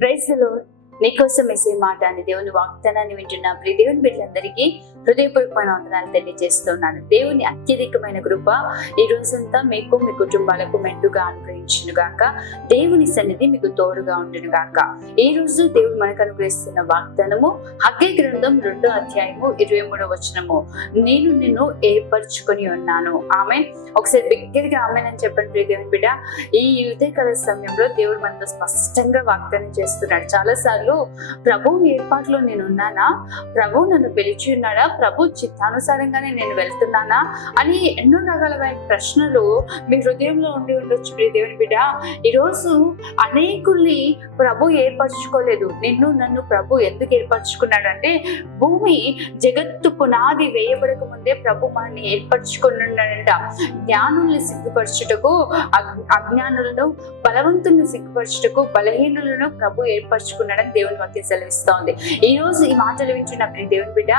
Praise the lord. నీకోసం వేసే మాట అని దేవుని వాగ్దానాన్ని వింటున్న ప్రియ దేవుని బిడ్డలందరికీ హృదయపూర్వకమైన వందనాలు తెలియజేస్తున్నాను. దేవుని అత్యధికమైన కృప ఈ రోజంతా మీకు మీ కుటుంబాలకు మెండుగా అనుగ్రహించును గాక. దేవుని సన్నిధి మీకు తోడుగా ఉండును గాక. ఈ రోజు దేవుడు మనకు అనుగ్రహిస్తున్న వాగ్దానము హగ్గై గ్రంథం 2వ అధ్యాయము 23వ వచనము. నేను నిన్ను ఏర్పరచుకొని ఉన్నాను. ఆమేన్. ఒకసారి బిగ్గరగా ఆమేన్ అని చెప్పండి ప్రియ దేవుని బిడ్డ. ఈ ఉదయకాల సమయంలో దేవుడు మనతో స్పష్టంగా వాగ్దానం చేస్తున్నాడు. చాలా సార్లు ప్రభు ఏర్పాట్లో నేను ఉన్నానా, ప్రభు నన్ను పిలిచి ఉన్నాడా, ప్రభు చిత్తానుసారంగానే నేను వెళ్తున్నానా అని ఎన్నో రకాలమైన ప్రశ్నలు మీ హృదయంలో ఉండి ఉండొచ్చు ప్రియ దేవుని బిడ్డ. ఈరోజు అనేకుల్ని ప్రభు ఏర్పరచుకోలేదు. నన్ను ప్రభు ఎందుకు ఏర్పరచుకున్నాడు అంటే, భూమి జగత్తు పునాది వేయబడక ముందే ప్రభు మనల్ని ఏర్పరచుకుని ఉన్నాడంట. జ్ఞానుల్ని సిగ్గుపరచుటకు అజ్ఞానులను, బలవంతుల్ని సిగ్గుపరచుటకు బలహీనులను ప్రభు ఏర్పరచుకున్నాడని దేవుని వాక్యం సెలవిస్తోంది. ఈ రోజు ఈ మాటలు వింటున్న ప్రియ దేవుని బిడ్డ,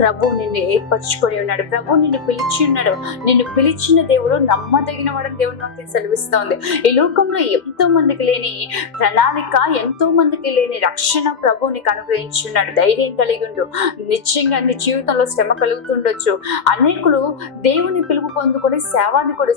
ప్రభు నిన్ను ఏర్పరచుకొని ఉన్నాడు. ప్రభు నిన్ను పిలిచి ఉన్నాడు. నిన్ను పిలిచిన దేవుడు నమ్మదగిన వాడని దేవుని వాక్యం సెలవిస్తోంది. ఈ లోకంలో ఎంతో మందికి లేని ప్రణాళిక, ఎంతో మందికి లేని రక్షణ ప్రభు నీకు అనుగ్రహించున్నాడు. ధైర్యం కలిగి ఉండు. నిశ్చయంగా నీ జీవితంలో శ్రమ కలుగుతుండొచ్చు. అనేకులు దేవుని పిలుపు పొందుకొని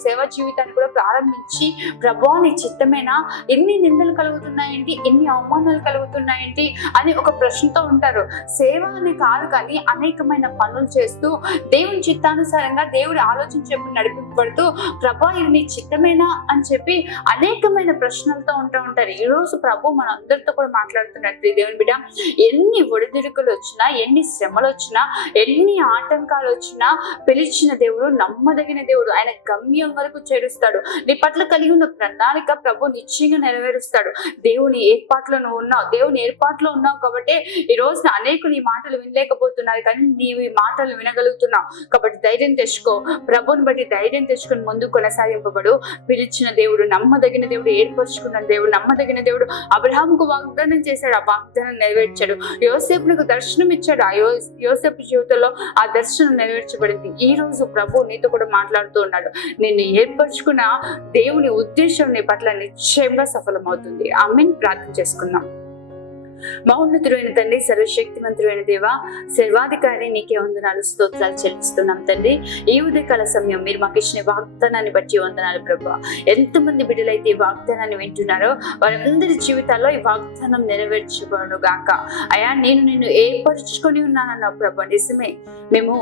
సేవా జీవితాన్ని కూడా ప్రారంభించి, ప్రభు నీ చిత్తమేనా, ఎన్ని నిందలు కలుగుతున్నాయండి, ఎన్ని అవమానాలు కలుగుతున్నాయండి అని ఒక ప్రశ్నతో ఉంటారు. సేవ అని కాదు కానీ అనేకమైన పనులు చేస్తూ దేవుని చిత్తానుసారంగా దేవుడి ఆలోచన చెప్పి నడిపింపబడుతూ, ప్రభా ఇది నీ చిత్తమేనా అని చెప్పి అనేకమైన ప్రశ్నలతో ఉంటారు. ఈ రోజు ప్రభు మన అందరితో కూడా మాట్లాడుతున్నట్టు దేవుని బిడ్డ, ఎన్ని ఒడిదుడుకులు వచ్చినా, ఎన్ని శ్రమలు వచ్చినా, ఎన్ని ఆటంకాలు వచ్చినా పిలిచిన దేవుడు నమ్మదగిన దేవుడు. ఆయన గమ్యం వరకు చేరుస్తాడు. నీ పట్ల కలిగి ఉన్న ప్రణాళిక ప్రభు నిశ్చయంగా నెరవేరుస్తాడు. దేవుని ఏర్పాట్లో నువ్వు ఉన్నావు. దేవుని ఏర్పాట్లో ఉన్నావు కాబట్టి ఈ రోజు అనేకులు ఈ మాటలు వినలేకపోతున్నారు, కానీ నీవు ఈ మాటలు వినగలుగుతున్నావు. కాబట్టి ధైర్యం తెచ్చుకో. ప్రభుని బట్టి ధైర్యం తెచ్చుకొని ముందుకు కొనసాగింపబడు. పిలిచిన దేవుడు నమ్మదగిన దేవుడు, ఏర్పరచుకున్న దేవుడు నమ్మదగిన దేవుడు. అబ్రహాముకు వాగ్దానం చేశాడు, ఆ వాగ్దానం నెరవేర్చాడు. యోసేపునకు దర్శనం ఇచ్చాడు, ఆ యోసేపు జీవితంలో ఆ దర్శనం నెరవేర్చబడింది. ఈ రోజు ప్రభు నీతో కూడా మాట్లాడుతూ ఉన్నాడు. నిన్ను ఏర్పరచుకున్న దేవుని ఉద్దేశం నీ పట్ల నిశ్చయంగా సఫలమవుతుంది. ఆమేన్. ప్రార్థన చేసుకుందాం. మహోన్నతుడైన తండ్రి, సర్వశక్తిమంతుడైన దేవ, సర్వాధికారి నీకే వందనాలు, స్తోత్రాలు చెల్లిస్తున్నాం తండ్రి. ఈ ఉదయకాల సమయం మీరు మాకు ఇచ్చిన వాగ్దానాన్ని బట్టి వందనాలు ప్రభు. ఎంతమంది బిడ్డలైతే ఈ వాగ్దానాన్ని వింటున్నారో వారందరి జీవితాల్లో ఈ వాగ్దానం నెరవేర్చబడును గాక. అయా, నేను నిన్ను ఏర్పరచుకొని ఉన్నానన్నావు ప్రభు. నిజమే, మేము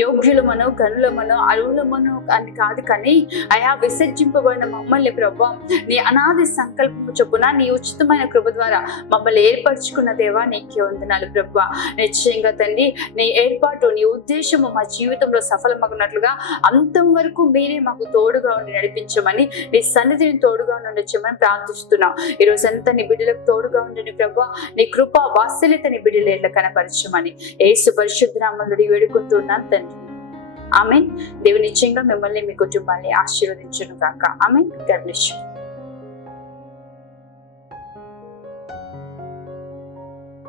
యోగ్యులమనో, గనులమనో, అరువులమనో అని కాదు, కానీ అయా విసర్జింపబడిన మమ్మల్ని ప్రభు నీ అనాది సంకల్పము చొప్పున నీ ఉచితమైన కృప ద్వారా మమ్మల్ని ఏర్పరచుకున్న దేవా నీకే వందనాలు ప్రభు. నిశ్చయంగా తండ్రి, నీ ఏర్పాటు, నీ ఉద్దేశము మా జీవితంలో సఫలమగునట్లుగా అంతం వరకు మీరే మాకు తోడుగా ఉండి నడిపించమని, నీ సన్నిధిని తోడుగా ఉండొచ్చమని ప్రార్థిస్తున్నాం. ఈ రోజంతా నీ బిడ్డలకు తోడుగా ఉండండి ప్రభు. నీ కృప వాత్సల్యత నీ బిడ్డలు ఎట్లా కనపరచమని యేసు పరిశుద్ధ నామములో వేడుకుంటున్నాను తండ్రి. ఆమేన్. దేవుని నిశ్చయంగా మిమ్మల్ని, మీ కుటుంబాన్ని ఆశీర్వదించును గాక. ఆమేన్. God bless you.